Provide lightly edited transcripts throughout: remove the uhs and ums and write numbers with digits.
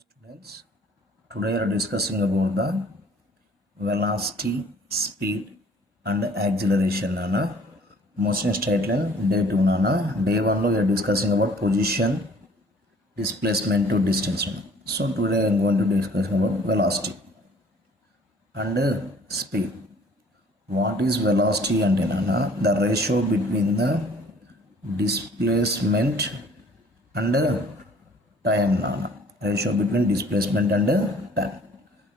Students, today we are discussing about the velocity, speed and acceleration. Nana. Motion straight line day 2 nana. Day 1 we are discussing about position, displacement to distance. So today I am going to discuss about velocity and speed. What is velocity ante nana? The ratio between the displacement and time nana. Ratio between displacement and time.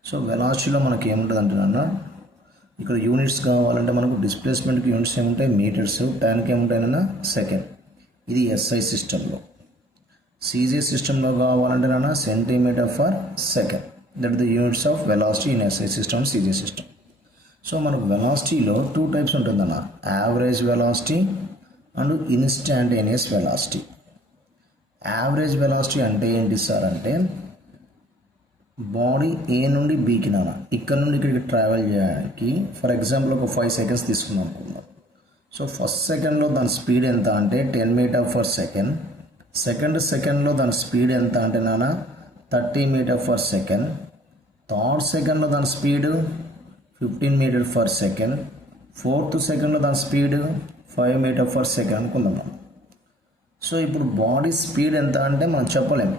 So వెలాసిటీలో మనకి ఏముంటుంది అంటే నాన్న, ఇక్కడ units కావాలంటే మనకు డిస్ప్లేస్మెంట్కి units ఏముంటాయి metres, టైంకి ఏముంటాయన్నా సెకండ్. ఇది ఎస్ఐ సిస్టంలో. సిజే సిస్టంలో కావాలంటే నాన్న centimetre per second. That the units of velocity in SI system, CGS system. So మనకు వెలాసిటీలో 2 టైప్స్ ఉంటుందన్న, average velocity and instantaneous velocity. Average velocity అంటే ఏంటి సార్ అంటే, బాడీ ఏ నుండి బీకి నాన్న ఇక్కడ నుండి ఇక్కడికి ట్రావెల్ చేయడానికి ఫర్ ఎగ్జాంపుల్ ఒక 5 సెకండ్స్ తీసుకుందాం అనుకున్నాం. సో ఫస్ట్ సెకండ్లో దాని స్పీడ్ ఎంత అంటే 10 మీటర్ ఫర్ సెకండ్. సెకండ్లో దాని స్పీడ్ ఎంత అంటే నాన్న 30 మీటర్ ఫర్ సెకండ్. థర్డ్ సెకండ్లో దాని speed 15 metre per second. Fourth సెకండ్లో దాని స్పీడ్ 5 మీటర్ ఫర్ సెకండ్ అనుకుందాం. సో ఇప్పుడు బాడీ స్పీడ్ ఎంత అంటే మనం చెప్పలేము.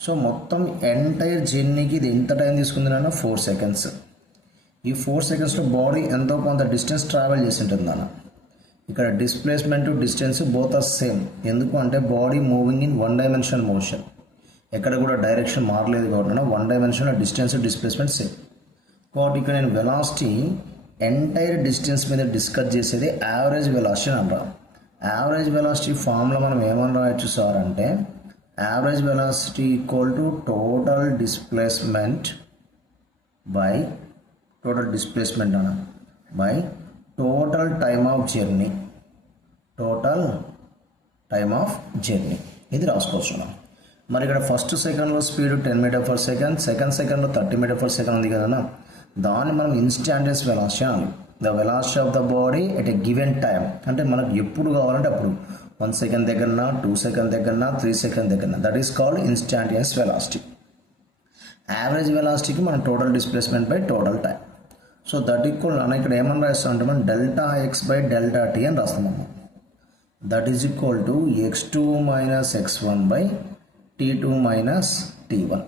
సో మొత్తం ఎంటైర్ జర్నీకి ఇది ఎంత టైం తీసుకుంది నాన్న 4 సెకండ్స్. ఈ 4 సెకండ్స్లో బాడీ ఎంతో కొంత డిస్టెన్స్ ట్రావెల్ చేసి ఉంటుంది నాన్న. ఇక్కడ displacement distance both are same. ఎందుకు అంటే body moving in 1 dimensional motion, ఎక్కడ కూడా డైరెక్షన్ మారలేదు కాబట్టి 1 డైమెన్షనల్ డిస్టెన్స్ డిస్ప్లేస్మెంట్ సేమ్. కాబట్టి ఇక్కడ నేను వెలాసిటీ ఎంటైర్ డిస్టెన్స్ మీద డిస్కస్ చేసేది యావరేజ్ వెలాసిటీ అంటాం. యావరేజ్ వెలాసిటీ ఫామ్లో మనం ఏమని రాయొచ్చు సార్ అంటే, average velocity equal to total displacement by total time of journey. Total time of journey ఇది రాసుకోవచ్చు. మరి ఇక్కడ ఫస్ట్ సెకండ్లో స్పీడ్ 10 మీటర్ ఫర్ సెకండ్, సెకండ్లో 30 మీటర్ ఫర్ సెకండ్ ఉంది కదా, దాన్ని మనం ఇన్స్టాంటేనియస్ వెలాసిటీ అనాలి. The velocity of the body at a given time అంటే మనకు ఎప్పుడు కావాలంటే అప్పుడు 1 సెకండ్ దగ్గరన, 2 సెకండ్ దగ్గరన, 3 సెకండ్ దగ్గరన, that is called instantaneous velocity. Average వెలాసిటీకి మనం total displacement by total time. So that equal అని ఇక్కడ ఏమని రాస్తాం అంటే మనం delta x by delta t అని రాస్తామమ్మా. That is equal to x2 minus x1 by t2 minus t1.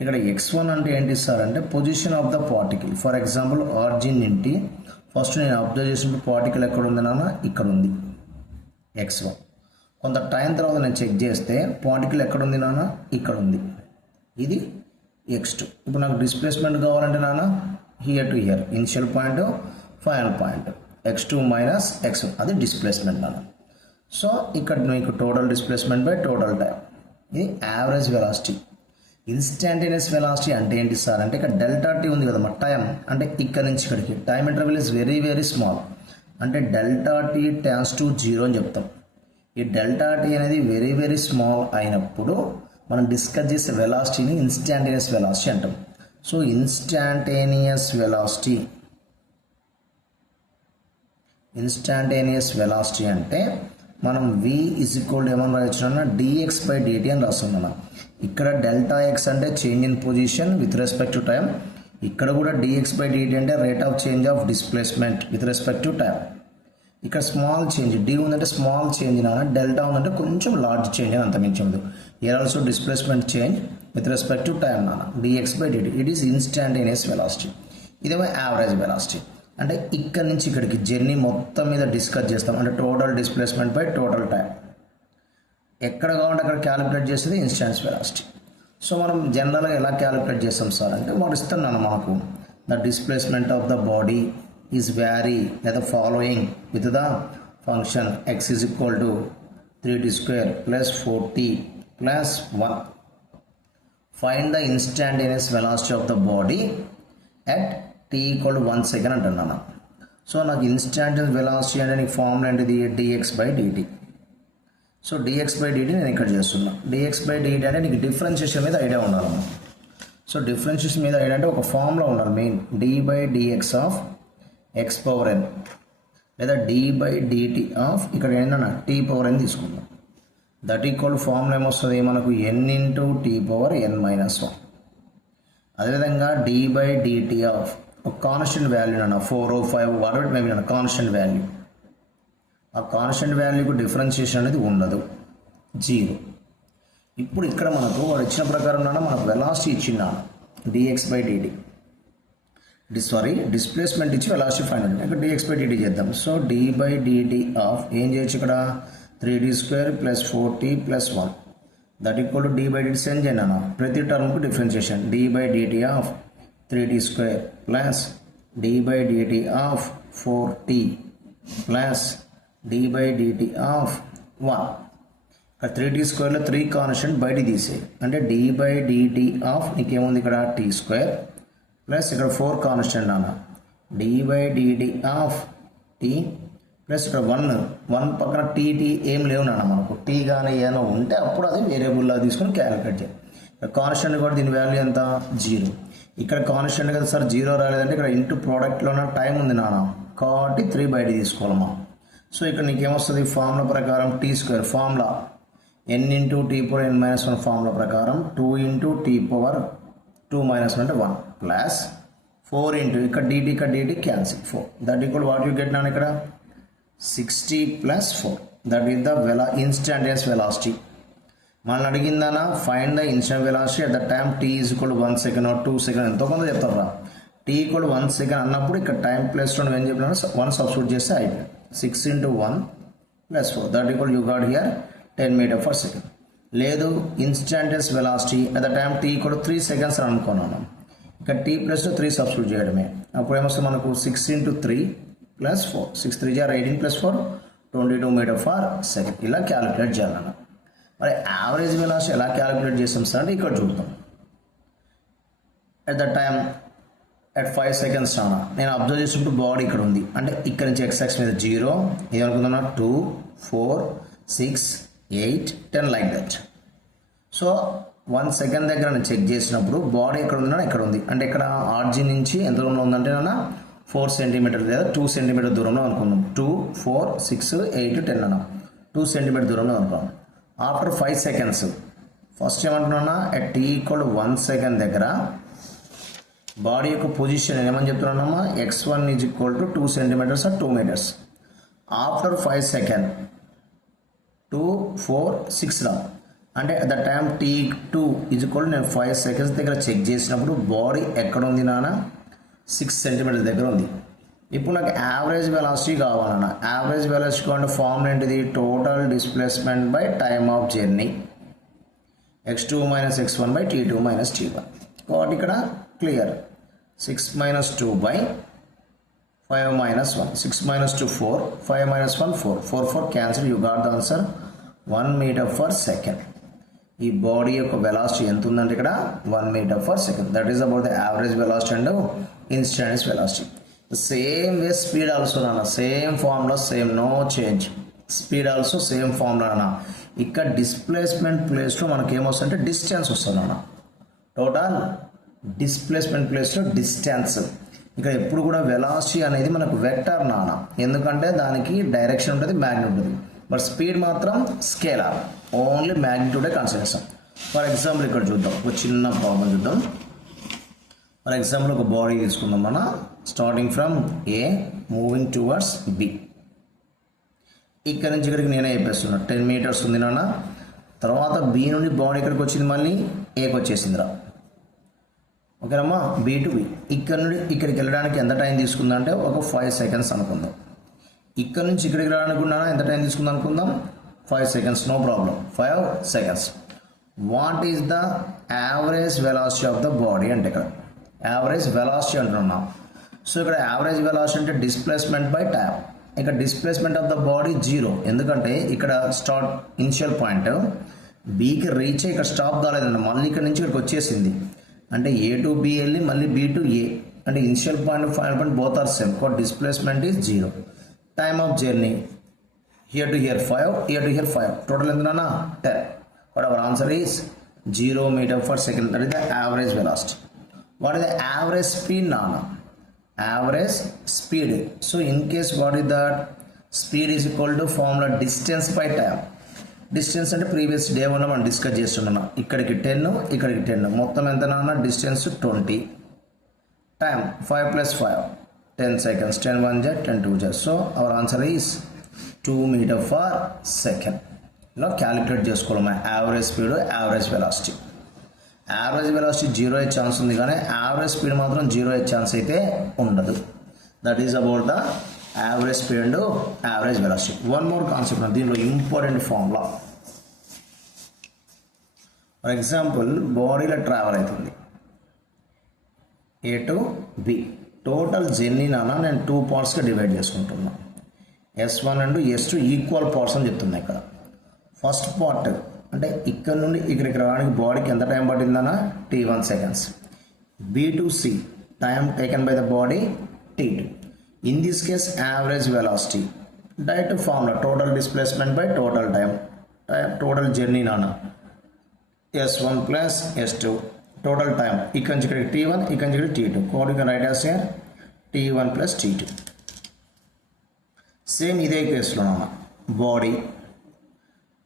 ఇక్కడ x1 అంటే ఏంటి సార్ అంటే position of the particle. For example origin నుండి ఫస్ట్ నేను అబ్జర్వ్ చేసినప్పుడు పార్టికల్ ఎక్కడ ఉంది నాన్న, ఇక్కడ ఉంది x1. కొంత టైం తర్వాత నేను చెక్ చేస్తే పార్టికల్ ఎక్కడ ఉంది నాన్న, ఇక్కడ ఉంది, ఇది x2. ఇప్పుడు నాకు డిస్ప్లేస్మెంట్ కావాలంటే నాన్న here to here, initial point final point, x2 minus x1 అది డిస్ప్లేస్మెంట్ నాన్న. సో ఇక్కడ మీకు total displacement by total time, ఇది యావరేజ్ వెలాసిటీ. ఇన్స్టాంటేనియస్ వెలాసిటీ అంటే ఏంటి సార్ అంటే, ఇక్కడ డెల్టా టీ ఉంది కదమ్మా, టైం అంటే ఇక్కడ నుంచి ఇక్కడికి time interval is very very small. అంటే డెల్టా టీ ట్యాన్స్ టు 0 అని చెప్తాం. ఈ డెల్టా టీ అనేది వెరీ వెరీ స్మాల్ అయినప్పుడు మనం డిస్కస్ చేసే వెలాసిటీని ఇన్స్టాంటేనియస్ వెలాసిటీ అంటాం. సో ఇన్స్టాంటేనియస్ వెలాసిటీ అంటే మనం v ఈజ్ ఈక్వల్ ఏమని రాయొచ్చు dx బై dt అని రాస్తున్నాం. ఇక్కడ డెల్టా ఎక్స్ అంటే change in position with respect to time, ఇక్కడ కూడా dx బై dt అంటే rate of change of displacement with respect to time. ఇక్కడ స్మాల్ చేంజ్ d ఉందంటే స్మాల్ చేంజ్ నాన్న, డెల్టా ఉందంటే కొంచెం లార్జ్ చేంజ్ అని అంత మించదు. Here also displacement change with respect to time నాన్న, dx by dt. It is instantaneous velocity. ఇదేమో యావరేజ్ వెలాసిటీ అంటే ఇక్కడ నుంచి ఇక్కడికి జర్నీ మొత్తం మీద డిస్కస్ చేస్తాం. అంటే total displacement by total time, ఎక్కడ కావాలంటే అక్కడ క్యాలిక్యులేట్ చేసేది ఇన్స్టాంటేనియస్ వెలాసిటీ. సో మనం జనరల్గా ఎలా క్యాలిక్యులేట్ చేస్తాం సార్ అంటే, వాడు ఇస్తున్నాను మనకు the displacement of the body is vary లేదా following with the function x is equal to 3t² plus 4t plus 1. Find the instantaneous velocity of the body at t equal to 1 second అంటున్నాను. So నాకు instantaneous velocity అంటే నీకు formula ఏంటిది, dx by dt. So dx by dt నేను ఇక్కడ చేస్తున్నా. dx by dt అంటే నీకు డిఫరెన్షియేషన్ మీద ఐడియా ఉండాలమ్మా. సో డిఫరెన్షియేషన్ మీద ఐడియా అంటే ఒక ఫార్ములా ఉండాలి main, d by dx of x power n లేదా d బై dt ఆఫ్ ఇక్కడ ఏంటన్నా t పవర్ n తీసుకుందాం. దట్ ఈక్వల్ ఫార్ములా ఏమొస్తుంది మనకు ఎన్ ఇంటూ టీ పవర్ ఎన్ మైనస్ 1. అదేవిధంగా డి బై డిటి ఆఫ్ ఒక కాన్స్టెంట్ వాల్యూ అన్న 4 5 వాట్ మేబీ అన్న కాన్స్టెంట్ వాల్యూ. ఆ కాన్స్టెంట్ వాల్యూకు డిఫరెన్షియేషన్ అనేది ఉండదు, 0. ఇప్పుడు ఇక్కడ మనకు వాడు ఇచ్చిన ప్రకారం మనకు వెలాసిటీ ఇచ్చిందాను డిఎక్స్ బై డిటి, డిస్ప్లేస్మెంట్ ఇచ్చి వెలాసిటీ ఫైండ్ అవుతుంది. ఇక్కడ డిఎక్స్ బై డిటి చేద్దాం. So d by DT of ఏం చేయొచ్చు ఇక్కడ 3d² + 4t + 1 that equal to d by d t సెండ్ చేయండి అన్న. ప్రతి టర్మ్కు differentiation d by DT of 3d² plus d by DT of 4t plus d by DT of 1. ఇక్కడ 3t² 3 కాన్స్టెంట్ బయట తీసే అంటే డి బై డిటి ఆఫ్ నీకేముంది ఇక్కడ t² ప్లస్ ఇక్కడ 4 కాన్స్టెంట్ అన్న d by DT of t plus ఇక్కడ 1 పక్కన టీ ఏం లేవు నాన్న మనకు. టీ కానీ ఏమైనా ఉంటే అప్పుడు అది వేరియబుల్లా తీసుకొని క్యాలిక్యులేట్ చేయాలి. ఇక్కడ కాన్స్టెంట్ కూడా దీని వాల్యూ ఎంత 0. ఇక్కడ కాన్స్టెంట్ కదా సార్ 0 రాలేదంటే ఇక్కడ ఇంటూ ప్రోడక్ట్లో టైం ఉంది నాన్న కాబట్టి 3 బయట తీసుకోవాలమ్మా. సో ఇక్కడ నీకేమొస్తుంది ఫార్ములా ప్రకారం t² formula n into t power n minus 1 formula ప్రకారం 2 ఇంటూ టీ పవర్ 2 మైనస్ 1 అంటే 1 ప్లస్ 4 ఇంటూ ఇక్కడ dt cancel 4 that equal what you get నాన్న ఇక్కడ 60 + 4 that is the instantaneous velocity. మనల్ని అడిగిందనా find the instant velocity at the time t is equal 1 second or 2 second ఎంతో కొంత చెప్తారా. t equal 1 second అన్నప్పుడు ఇక్కడ టైం ప్లస్ 2 ఏం చెప్పినా 1 సబ్స్టిట్యూట్ చేస్తే అయిపోయింది. 6 into 1 + 4 that equal you got here 10 m/s. లేదు instantaneous velocity at the time t equal 3 seconds అని అనుకున్నాను. ఇక్కడ t + 3 సబ్స్టిట్యూట్ చేయడమే. అప్పుడు ఏమొస్తుంది మనకు 6 ఇంటూ 3 + 4 6 3 = 18 + 4 22 m/s. ఇలా క్యాలిక్యులేట్ చేయాలన్న. మరి యావరేజ్ వెలాసిటీ ఎలా క్యాలిక్యులేట్ చేస్తాం సార్ అంటే ఇక్కడ చూద్దాం. At the time at 5 seconds అన్న నేను అబ్జర్వ్ చేసినప్పుడు బాడీ ఇక్కడ ఉంది అంటే ఇక్కడ నుంచి x మీద 0 ఏమనుకుంటున్నా 2 4 6 8 10 లైక్ దట్. సో 1 సెకండ్ దగ్గర నేను చెక్ చేసినప్పుడు బాడీ ఎక్కడ ఉందన్నా ఇక్కడ ఉంది అంటే ఇక్కడ ఆర్జిన్ నుంచి ఎంత దూరంలో ఉందంటే నాన్న 4 సెంటీమీటర్ లేదా 2 సెంటీమీటర్ దూరంలో అనుకున్నాం. 2 4 6 8 10 అన్న 2 సెంటీమీటర్ దూరంలో అనుకున్నాం. ఆఫ్టర్ 5 సెకండ్స్ ఫస్ట్ ఏమంటున్నా అట్ t ఈక్వల్ 1 సెకండ్ దగ్గర బాడీ యొక్క పొజిషన్ ఏమని చెప్తున్నానమ్మా x1 is equal to 2 centimetres or 2 metres. After 5 second 2 4 6 రా అంటే at the time t2 is equal నేను 5 సెకండ్స్ దగ్గర చెక్ చేసినప్పుడు బాడీ ఎక్కడ ఉంది నాన్న 6 సెంటీమీటర్ దగ్గర ఉంది. ఇప్పుడు నాకు యావరేజ్ వెలాసిటీ కావాలన్న. యావరేజ్ వెలాసిటీ అంటే ఫార్ములా ఏంటిది total displacement by time of journey x2 - x1 / t2 - t1. కాబట్టి ఇక్కడ clear 6 - 2 / 5 - 1 6 - 2 4 5 - 1 4 4 4 cancel you got the answer 1 m/s. ఈ బాడీ యొక్క వెలాసిటీ ఎంత ఉందంటే ఇక్కడ 1 m/s. That is about the average velocity and instantaneous velocity. Same way speed also నాన్న same formula same no change. Speed also same formula అన్న. ఇక్కడ displacement ప్లేస్లో మనకి ఏమొస్తుందంటే డిస్టెన్స్ వస్తుంది అన్న. టోటల్ డిస్ప్లేస్మెంట్ ప్లేస్లో డిస్టెన్స్. ఇక్కడ ఎప్పుడు కూడా వెలాసిటీ అనేది మనకు వెక్టర్ నాన్న ఎందుకంటే దానికి డైరెక్షన్ ఉంటుంది మ్యాగ్నిట్యూడ్ ఉంటుంది. బట్ స్పీడ్ మాత్రం స్కేలార్ ఓన్లీ మ్యాగ్నిట్యూడే కన్సిడర్ చేస్తాం. ఫర్ ఎగ్జాంపుల్ ఇక్కడ చూద్దాం ఒక చిన్న ప్రాబ్లం చూద్దాం. ఫర్ ఎగ్జాంపుల్ ఒక బాడీ తీసుకుందాం మన starting from A moving towards B. ఇక్కడ నుంచి ఇక్కడికి నేనే చెప్పేస్తున్నా 10 మీటర్స్ ఉంది నాన్న. తర్వాత బి నుండి బాడీ ఇక్కడికి వచ్చింది మళ్ళీ ఏకి వచ్చేసిందిరా. ఓకేనమ్మా బి టు బి. ఇక్కడ నుండి ఇక్కడికి వెళ్ళడానికి ఎంత టైం తీసుకుందంటే ఒక 5 సెకండ్స్ అనుకుందాం. ఇక్కడ నుంచి ఇక్కడికి రానుకున్నా ఎంత టైం తీసుకుందాం అనుకుందాం 5 seconds no problem 5 seconds. What is the average velocity of the body అంటే ఇక్కడ యావరేజ్ వెలాసిటీ అంటున్నాం. సో ఇక్కడ యావరేజ్ వెలాసిటీ అంటే డిస్ప్లేస్మెంట్ బై టైం. ఇక్కడ డిస్ప్లేస్మెంట్ ఆఫ్ ద బాడీ 0 ఎందుకంటే ఇక్కడ స్టార్ట్ ఇనిషియల్ పాయింట్ బీకి రీచ్ ఇక్కడ స్టాప్ కాలేదండి మళ్ళీ ఇక్కడ నుంచి ఇక్కడికి వచ్చేసింది అంటే ఏ టు బి వెళ్ళి మళ్ళీ బి టు ఏ అంటే initial point final point both are same. Displacement is 0. Time of journey here to here 5 here to here 5 total ఎంతనా 10. But our answer is 0 m/s. That is the average velocity. What is the average speed నానా average speed. So in case what is that speed is equal to formula distance by time. Distance అంటే previous day వల్ల మనం discuss చేస్తున్నాం. ఇక్కడికి 10, ఇక్కడికి 10, మొత్తం ఎంత నాన్న distance 20. Time 5 + 5 10 seconds, 10 1 j 10 2 j. So our answer is 2 m/s. ఇలా క్యాలిక్యులేట్ చేసుకోవాలి మన average speed, average velocity. Average velocity 0 అయ్యే ఛాన్స్ ఉంది, కానీ యావరేజ్ స్పీడ్ మాత్రం 0 అయ్యే ఛాన్స్ అయితే ఉండదు. That is about the average speed and average velocity. One more concept, దీంట్లో ఇంపార్టెంట్ ఫార్ములా. ఫర్ ఎగ్జాంపుల్ బాడీలో ట్రావెల్ అవుతుంది A to B. Total journey నాన్న నేను 2 పార్ట్స్గా డివైడ్ చేసుకుంటున్నాను. S1 and S2 equal parts అని చెప్తున్నా ఇక్కడ. ఫస్ట్ పార్ట్ అంటే ఇక్కడ నుండి ఇక్కడికి రావడానికి బాడీకి ఎంత టైం పట్టిందన్నా T1 seconds. B to C time taken by the body T2. In this case average velocity direct formula total displacement by total time, total journey నాన్న S1 + S2 టోటల్ టైం ఇక్కడ నుంచి ఇక్కడికి T1, ఇక్కడ నుంచి ఇక్కడికి T2. Code you can write as here T1 + T2. Same ఇదే కేసులో body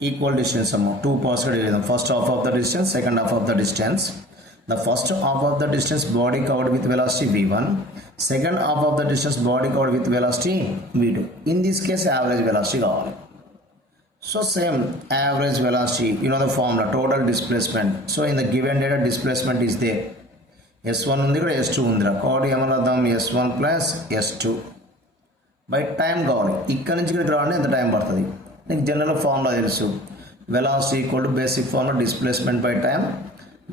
equal distance అమ్మ 2 పార్ట్స్గా డివైడ్ చేద్దాం. First half of the distance, second half of the distance. The first half of the distance body covered with velocity V1, second half of the distance body covered with velocity V2. In this case average velocity కావాలి. So same average velocity, you know the formula total displacement. So in the given data displacement is there. S1 ఉంది ఇక్కడ S2 ఉందిరా. కాబట్టి ఏమని రాద్దాం S1 + S2 by time కావాలి. ఇక్కడ నుంచి ఇక్కడికి రావడానికి ఎంత టైం పడుతుంది నీకు జనరల్ ఫార్ములా తెలుసు. Velocity equal to basic formula displacement by time.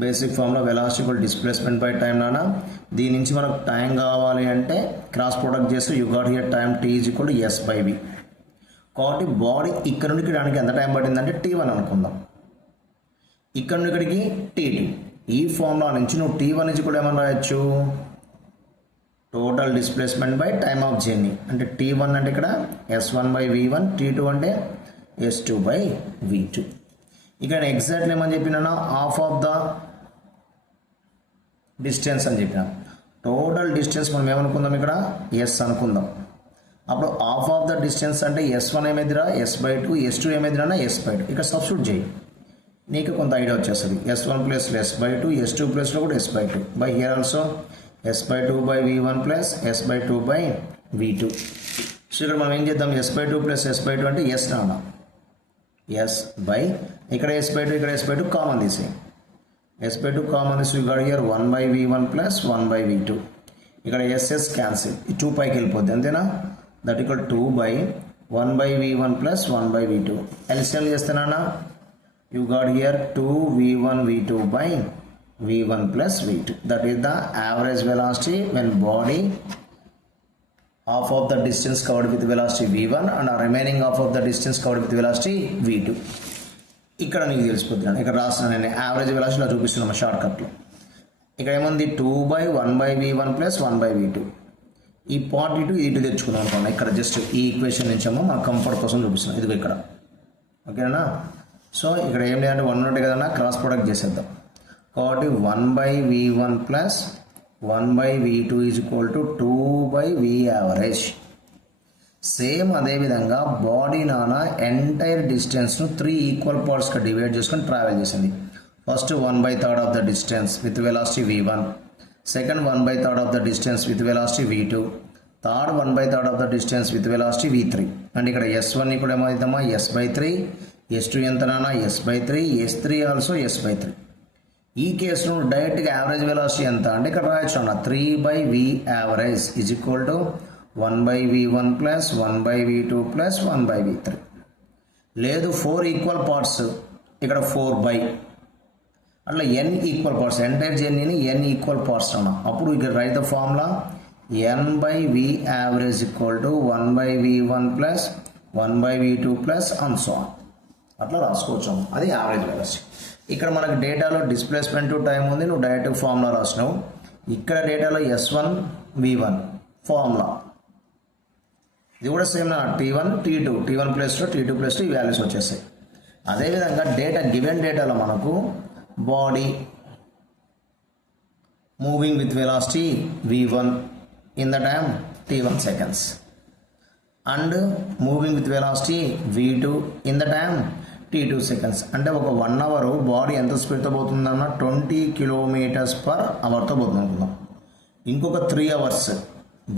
Basic formula velocity equal displacement by time నాన్న. దీని నుంచి మనకు టైం కావాలి అంటే క్రాస్ ప్రొడక్ట్ చేస్తే you got here time T = S/V. కాబట్టి బాడీ ఇక్కడ నుండి రావడానికి ఎంత టైం పట్టిందంటే T1 అనుకుందాం. ఇక్కడ నుండి ఇక్కడికి T2. ఈ ఫార్ములా నుంచి నువ్వు T1 నుంచి కూడా ఏమన్నా రాయొచ్చు total displacement by time of journey. అంటే T1 అంటే ఇక్కడ S1/V1, T2 అంటే S2/V2. ఇక్కడ ఎగ్జాక్ట్లీ ఏమని చెప్పినా హాఫ్ ఆఫ్ ద డిస్టెన్స్ అని చెప్పిన. టోటల్ డిస్టెన్స్ మనం ఏమనుకుందాం ఇక్కడ S అనుకుందాం. అప్పుడు హాఫ్ ఆఫ్ ద డిస్టెన్స్ అంటే S1 ఏమైందిరా S/2, S2 ఏమైందిరా S/2. ఇక్కడ సబ్స్టిట్యూట్ చేయి నీకు కొంత ఐడియా వచ్చేస్తుంది. S1 + S/2, S2 ప్లస్లో కూడా S/2 by here also S/2/V1 + S/2/V2. So ఇక్కడ మనం ఏం చేద్దాం S/2 + S/2 అంటే S నాన్న S బై ఇక్కడ S/2 ఇక్కడ S/2 కామన్ తీసేయి. S/2 కామన్ తీసి you got here 1/V1 + 1/V2. ఇక్కడ SS క్యాన్సిల్, ఈ 2 పైకి వెళ్ళిపోద్ది అంతేనా. That equal 2/1/V1 + 1/V2. LCM చేస్తానా you got here 2V1V2/V1 + V2. That is the average velocity when body half of the distance covered with velocity V1 and the remaining half of the distance covered with velocity V2. ఇక్కడ నీకు తెలిసిపోతున్నాను. ఇక్కడ రాసిన నేను average వెలాసిటీలో చూపిస్తున్నాను షార్ట్కట్లో. ఇక్కడ ఏముంది 2/1/V1 + 1/V2. ఈ part ఇటు తెచ్చుకున్నాం అనుకోండి. ఇక్కడ జస్ట్ ఈ ఈక్వేషన్ నుంచి ఏమో మన కంఫర్ట్ కోసం చూపిస్తున్నాం. ఇదిగో ఇక్కడ ఓకేనా. సో ఇక్కడ ఏం లేదంటే 1 ఉంటే కదన్నా క్రాస్ ప్రొడక్ట్ చేసేద్దాం. కాబట్టి 1/V1 + 1/V2 = 2/V average. Same అదేవిధంగా బాడీ నాన్న ఎంటైర్ డిస్టెన్స్ను 3 ఈక్వల్ పార్ట్స్గా డివైడ్ చేసుకొని ట్రావెల్ చేసింది. First 1/3 of the distance with velocity V1, second 1/3 of the distance with velocity V2, third 1/3 of the distance with velocity V3. And ఇక్కడ S1 కూడా ఏమవుతామా S/3, S2 ఎంత నాన్న S/3, S3 also S/3. ఈ కేసులో డైరెక్ట్గా average velocity ఎంత అంటే ఇక్కడ రాయొచ్చు అన్న 3/V average = 1/V1 + 1/V2 + 1/V3. లేదు 4 ఈక్వల్ పార్ట్స్ ఇక్కడ 4/, అట్లా n ఈక్వల్ పార్ట్స్ ఎంటైర్ జర్నీని n ఈక్వల్ పార్ట్స్ అన్న. అప్పుడు ఇక్కడ write the formula n/V average = 1/V1 + 1/V2 + and so on. అట్లా రాసుకోవచ్చు. అది యావరేజ్ వెలాసిటీ. ఇక్కడ మనకు డేటాలో డిస్ప్లేస్మెంట్ టైం ఉంది, నువ్వు డైరెక్ట్ ఫార్ములా రాసినావు. ఇక్కడ డేటాలో S1 V1 ఫార్ములా ఇది కూడా సేమ్ నా T1 T2 T1 + T2 + ఈ వాల్యూస్ వచ్చేస్తాయి. అదేవిధంగా డేటా గివెన్ డేటాలో మనకు body moving with velocity V1 in the time T1 seconds and moving with velocity V2 in the time t2 seconds. అంటే ఒక 1 అవర్ బాడీ ఎంత స్పీడ్తో పోతుందన్న 20 km/hతో పోతుంది అనుకుందాం. ఇంకొక 3 అవర్స్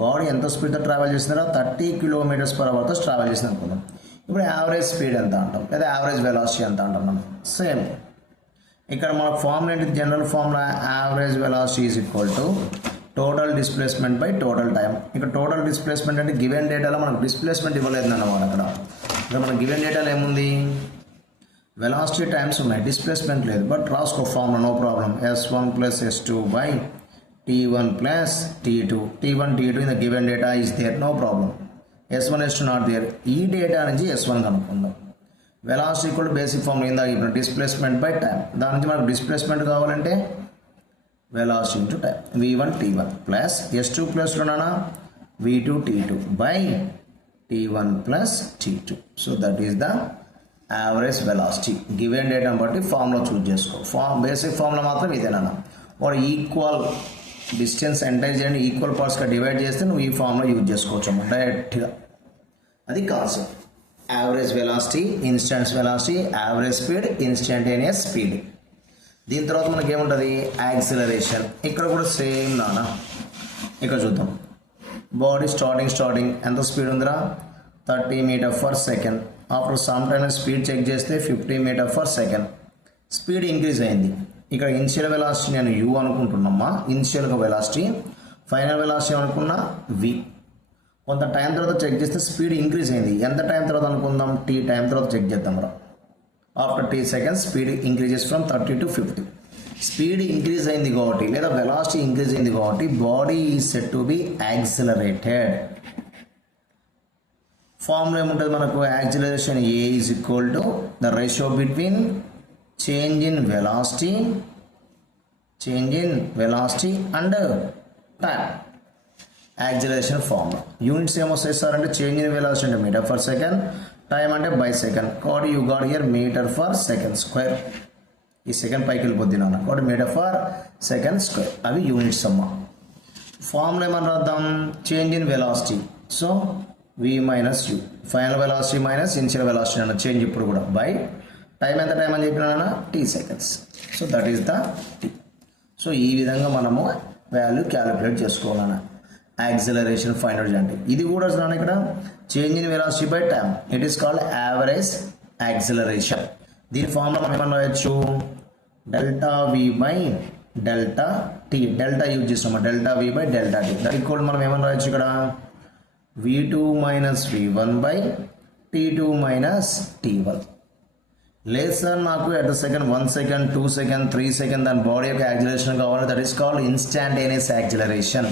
బాడీ ఎంత స్పీడ్తో ట్రావెల్ చేసిందో 30 km/hతో ట్రావెల్ చేసింది అనుకుందాం. ఇప్పుడు యావరేజ్ స్పీడ్ ఎంత అంటాం, లేదా యావరేజ్ వెలాసిటీ ఎంత అంటున్నాం. సేమ్ ఇక్కడ మన ఫార్ములా ఏంటి, general formula average velocity is equal to total displacement by total time. ఇక్కడ టోటల్ డిస్ప్లేస్మెంట్ అంటే గివెన్ డేటాలో మనకు డిస్ప్లేస్మెంట్ ఇవ్వలేదు అన్నమాట. ఇక్కడ మన గివెన్ డేటాలో ఏముంది, వెలాసిటీ టైమ్స్ ఉన్నాయి, డిస్ప్లేస్మెంట్ లేదు. బట్ రాసుకో formula, no problem. S1 + S2 by T1 + T2. T1 T2 in the given data is there, no problem. S1 S2 not there. ఈ డేటా నుంచి S1 కనుక్కుందాం. వెలాసిటీ కూడా బేసిక్ ఫార్ములా ఇందాక ఇప్పుడు displacement by time. దాని నుంచి మనకు డిస్ప్లేస్మెంట్ కావాలంటే velocity into time, V1 T1 plus S2 ప్లస్లోనా V2 T2 by T1 + T2. So that is the average velocity. Given డేటాను బట్టి ఫార్ములా చూజ్ చేసుకో. బేసిక్ ఫార్ములా మాత్రం ఇదేనా, వాడు ఈక్వల్ డిస్టెన్స్ ఎంటైర్ చేయండి, ఈక్వల్ పార్ట్స్గా డివైడ్ చేస్తే నువ్వు ఈ ఫార్ములా యూజ్ చేసుకోవచ్చు అన్నమాట డైరెక్ట్గా. అది concept. Average velocity, instant velocity, average speed, instantaneous speed. దీని తర్వాత మనకి ఏముంటుంది, యాక్సిలరేషన్. ఇక్కడ కూడా సేమ్ నానా. ఇక్కడ చూద్దాం, బాడీ స్టార్టింగ్ ఎంత స్పీడ్ ఉందిరా, 30 m/s. After some time speed check చేస్తే 50 m/s. స్పీడ్ ఇంక్రీజ్ అయింది. ఇక్కడ ఇనిషియల్ వెలాసిటీ నేను U అనుకుంటున్నామా, ఇనిషియల్గా వెలాసిటీ, ఫైనల్ వెలాసిటీ అనుకున్నా V. కొంత టైం తర్వాత చెక్ చేస్తే స్పీడ్ ఇంక్రీజ్ అయింది. ఎంత టైం తర్వాత అనుకుందాం, T టైం తర్వాత చెక్ చేద్దాం రా. After T seconds speed increases from 30 to 50. Speed increase అయింది కాబట్టి, లేదా వెలాసిటీ ఇంక్రీజ్ అయింది కాబట్టి body is set to B accelerated. Formula ఏముంటుంది మనకు, acceleration A is equal to the ratio between change in velocity and time. Acceleration formula units ఏమొస్తాయి sir అంటే, change in velocity అంటే m/s, టైం అంటే by second. కాబట్టి you got here m/s². ఈ second పైకి వెళ్ళిపోద్ది నాన్న, కాబట్టి m/s². అవి యూనిట్స్ అమ్మ. ఫార్ములా ఏమని రాద్దాం, change in velocity, so V - U, final velocity minus initial velocity అన్న చేంజ్ ఇప్పుడు కూడా బై టైం. ఎంత టైం అని చెప్పినా T seconds. So that is the T. So ఈ విధంగా మనము వాల్యూ క్యాలిక్యులేట్ చేసుకోవాలన్న యాక్సిలరేషన్ ఫైండ్ అవుట్ అంటే. ఇది కూడా ఇక్కడ change in velocity by time, it is called average acceleration. దీని ఫార్ములా మనం ఏమన్నా రాయొచ్చు, ΔV/ΔT. డెల్టా యూజ్ చేస్తాము, ΔV/ΔT. దట్ ఈక్వల్ మనం ఏమన్నా రాయొచ్చు ఇక్కడ, V2 - V1 by T2 - T1. లేదు సార్ నాకు at the second 1 second 2 second 3 second దాని బాడీ యొక్క యాక్సిలరేషన్ కావాలి, that is called instantaneous acceleration.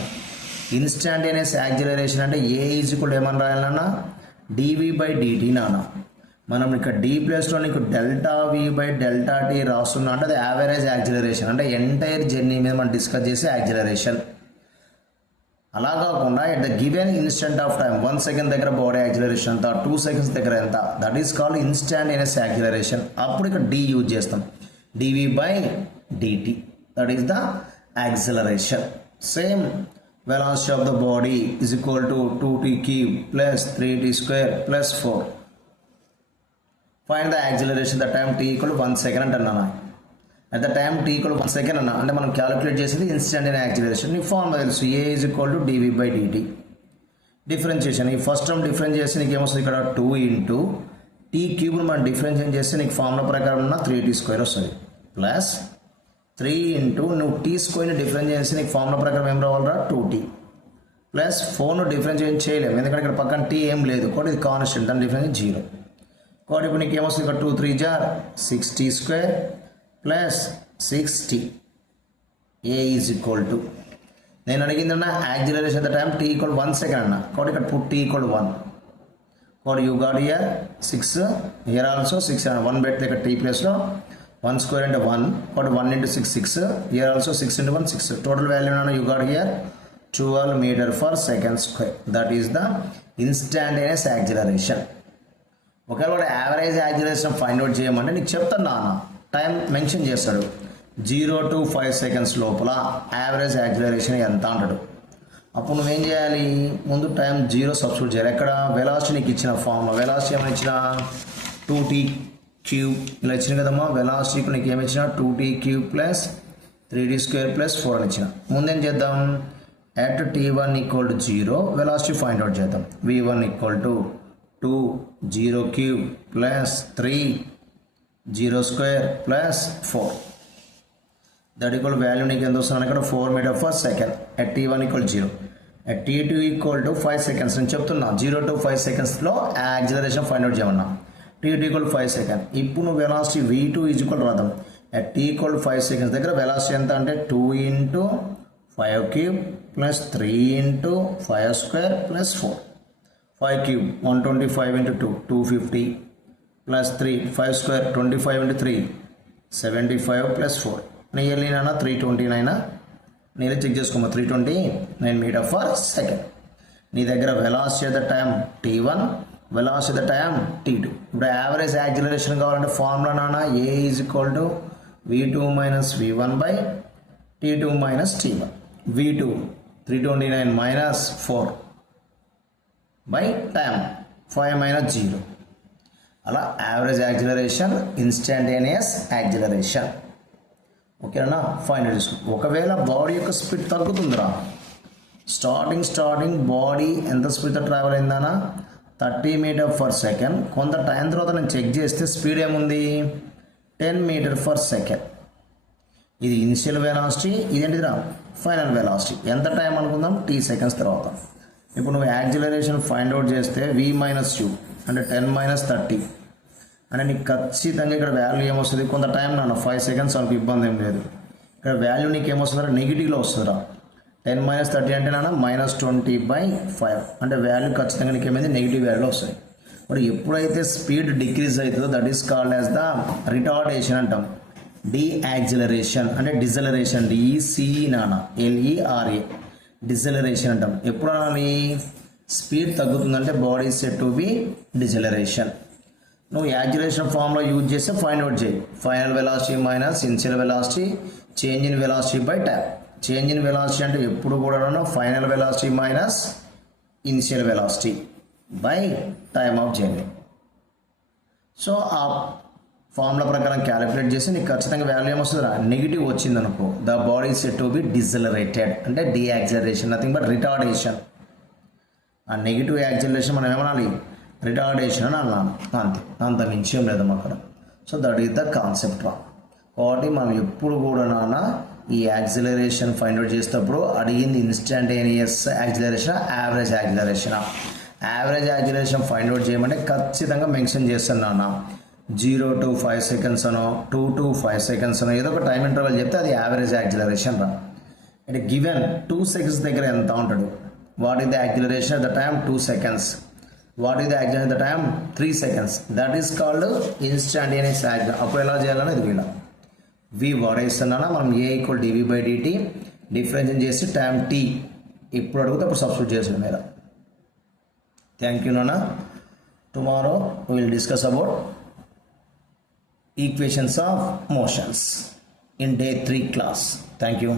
Instantaneous acceleration అంటే A ఈజ్ ఈక్వల్ ఏమని రాయాలన్నా, dV/dt నాన్న. మనం ఇక్కడ D ప్లేస్లో నీకు ΔV/ΔT రాస్తున్నా అంటే అది యావరేజ్ యాక్సిలరేషన్, అంటే ఎంటైర్ జర్నీ మీద మనం డిస్కస్ చేసే యాక్సిలరేషన్. అలా కాకుండా at the given instant of time, 1 second దగ్గర బాడీ యాక్సిలరేషన్ ఎంత, 2 సెకండ్స్ దగ్గర ఎంత, that is called instantaneous acceleration. అప్పుడు ఇక్కడ D యూజ్ చేస్తాం, dV/dt. That is the acceleration. Same velocity of the body is equal to 2t³ plus 3t² plus 4. Find the acceleration at the time t equal to 1 second అంటున్నా. At the time t equal to 1 second అన్నా అంటే మనం calculate చేసేది instantaneous acceleration. ఈ formula తెలుసు, A is equal to dV/dt. Differentiation, ఈ first term difference చేస్తే నీకు ఏమొస్తుంది ఇక్కడ 2 into t³ మనం డిఫరెన్షియేట్ చేస్తే నీకు ఫార్ములా ప్రకారం ఉన్న 3t² వస్తుంది ప్లస్ 3 into నువ్వు T² డిఫరెన్స్ చేసి నీకు ఫార్ములా ప్రకారం ఏం రావాలరా 2t ప్లస్ 4 డిఫరెన్స్ చేయలేము ఎందుకంటే ఇక్కడ పక్కన t ఏం లేదు కాబట్టి ఇది కాన్స్టెంట్, దాని డిఫరెన్స్ 0. కాబట్టి ఇప్పుడు నీకు ఏమొస్తుంది ఇక్కడ 2 3 జార్ 6t² plus 6t. A is equal to నేను అడిగింది అన్న acceleration at the time t equal 1 second అన్న, కాబట్టి ఇక్కడ పుట్ t ఈక్వల్ 1. కాబట్టి you got here 6, here also 6 1 పెడితే ఇక్కడ t ప్లేస్లో 1 square into 1, but 1 into 6 6, here also 6 into 1 6, total value you got here 12 m/s². that is the instantaneous acceleration. ఒకవేళ average acceleration find out చేయమంటే నీకు చెప్తాను నాన్న, time mention చేస్తాడు 0 to 5 seconds లోపల యావరేజ్ యాక్సిలరేషన్ ఎంత అంటాడు. అప్పుడు నువ్వేం చేయాలి, ముందు టైం 0 సబ్స్టిట్యూట్ చేయాలి. ఎక్కడ వెలాసిటీ నీకు ఇచ్చిన ఫార్ములా, వెలాసిటీ ఏమైనా ఇచ్చిన 2t క్యూబ్ ఇలా ఇచ్చిన కదమ్మా. వెలాసిటీకి నీకు ఏమి ఇచ్చిన 2t cube plus 3t square plus 4 అని ఇచ్చిన. ముందేం చేద్దాం, at t1 equal to 0 velocity find out చేద్దాం. v1 equal to 2 0 cube plus 3 0 square plus 4 that equal value నీకు ఎంత వస్తుంది ఇక్కడ 4 metre per second. at t1 equal 0 at t2 equal to 5 seconds నేను చెప్తున్నా. 0 to 5 సెకండ్స్లో యాక్సిలరేషన్ ఫైండ్ అవుట్ చేయమన్నా. t2 equal 5 second. ఇప్పుడు నువ్వు వెలాసిటీ v2 ఈజ్ ఈక్వల్ రాద్దాం. at t ఈక్వల్ 5 సెకండ్స్ దగ్గర వెలాసిటీ ఎంత అంటే 2 into 5 cube plus 3 into 5 square plus 4. 5 cube 125 into 2 250 plus 3 5 square 25 into 3 75 plus 4 nearly నాన్న 329 నీళ్ళే చెక్ చేసుకోమా. 329 మీటర్ ఫర్ సెకండ్. నీ దగ్గర velocity at the time t1 velocity at the time t2. ఇప్పుడు average acceleration కావాలంటే ఫార్ములా నాన్న a is equal to v2 minus v1 by t2 minus t1. v2 329 minus 4 by time 5 minus 0. అలా average acceleration instantaneous acceleration. ఓకేనా, find చేసుకో. ఒకవేళ body యొక్క speed తగ్గుతుందిరా, starting body ఎంత స్పీడ్తో ట్రావెల్ అయిందానా 30 మీటర్ ఫర్ సెకండ్. కొంత టైం తర్వాత నేను చెక్ చేస్తే స్పీడ్ ఏముంది 10 మీటర్ ఫర్ సెకండ్. ఇది ఇనిషియల్ వెలాసిటీ, ఇదేంటిదిరా ఫైనల్ వెలాసిటీ. ఎంత టైం అనుకుందాం t సెకండ్స్ తర్వాత. ఇప్పుడు నువ్వు యాక్సిలరేషన్ ఫైండ్ అవుట్ చేస్తే v మైనస్ u అంటే 10 మైనస్ 30 అంటే నీకు ఖచ్చితంగా ఇక్కడ వాల్యూ ఏమొస్తుంది, కొంత టైం నాన్న 5 సెకండ్స్ అనుకు ఇబ్బంది ఏం లేదు. ఇక్కడ వాల్యూ నీకు ఏమొస్తుందా నెగిటివ్లో వస్తుందిరా. 10 మైనస్ 30 అంటే నాన్న -20/5 అంటే వాల్యూ ఖచ్చితంగా నీకు ఏమైంది నెగిటివ్ వాల్యూలో వస్తుంది. మరి ఎప్పుడైతే స్పీడ్ డిక్రీజ్ అవుతుందో that is called as the retardation అంటాం. డీయాక్సిలరేషన్ అంటే డిసలరేషన్, డిసి నాన్న LERA డిసలరేషన్ అంటాం. ఎప్పుడు అనాలి, స్పీడ్ తగ్గుతుందంటే body said to be deceleration. నువ్వు యాక్సిలరేషన్ ఫార్ములా యూజ్ చేస్తే ఫైండ్ అవుట్ చేయి. Final velocity minus initial velocity change in velocity by time. Change in velocity అంటే ఎప్పుడు కూడా final velocity minus initial velocity by time of journey. So ఆ formula ప్రకారం calculate చేసి నీకు ఖచ్చితంగా వాల్యూ ఏమొస్తుందిరా నెగిటివ్ వచ్చింది అనుకో, the body said to B decelerated అంటే డీయాక్సిలరేషన్, నథింగ్ బట్ రిటార్డేషన్. ఆ నెగిటివ్ యాక్సిలరేషన్ మనం ఏమనాలి రిటార్డేషన్ అని అన్నాను, అంతే, అంత మించి ఏం లేదు అక్కడ. So that is the concept రా. కాబట్టి మనం ఎప్పుడు కూడా నాన్న ఈ యాక్సిలరేషన్ ఫైండ్ అవుట్ చేసేటప్పుడు అడిగింది instantaneous acceleration, average acceleration. Average acceleration find out చేయమంటే ఖచ్చితంగా మెన్షన్ చేస్తాను నాన్న. 0 to 5 సెకండ్స్ అనో 2 to 5 సెకండ్స్ అనో ఏదో ఒక టైం ఇంటర్వల్ చెప్తే అది యావరేజ్ యాక్సిలరేషన్ రా. అంటే గివెన్ 2 సెకండ్స్ దగ్గర ఎంత ఉంటాడు, what is the acceleration at the time 2 seconds, what is the acceleration at the time 3 seconds, that is called instantaneous acceleration. అప్పుడు ఎలా చేయాలని ఇది వీళ్ళ v వాడేస్తున్నానా మనం a ఈక్వల్ dv/dt డిఫరెన్షియేట్ చేసి టైం t ఇప్పుడు అడిగితే అప్పుడు సబ్స్టిట్యూట్ చేసాడు మీద. థ్యాంక్ యూ నాన్న. Tomorrow will discuss about equations of motions in day 3 class. Thank you.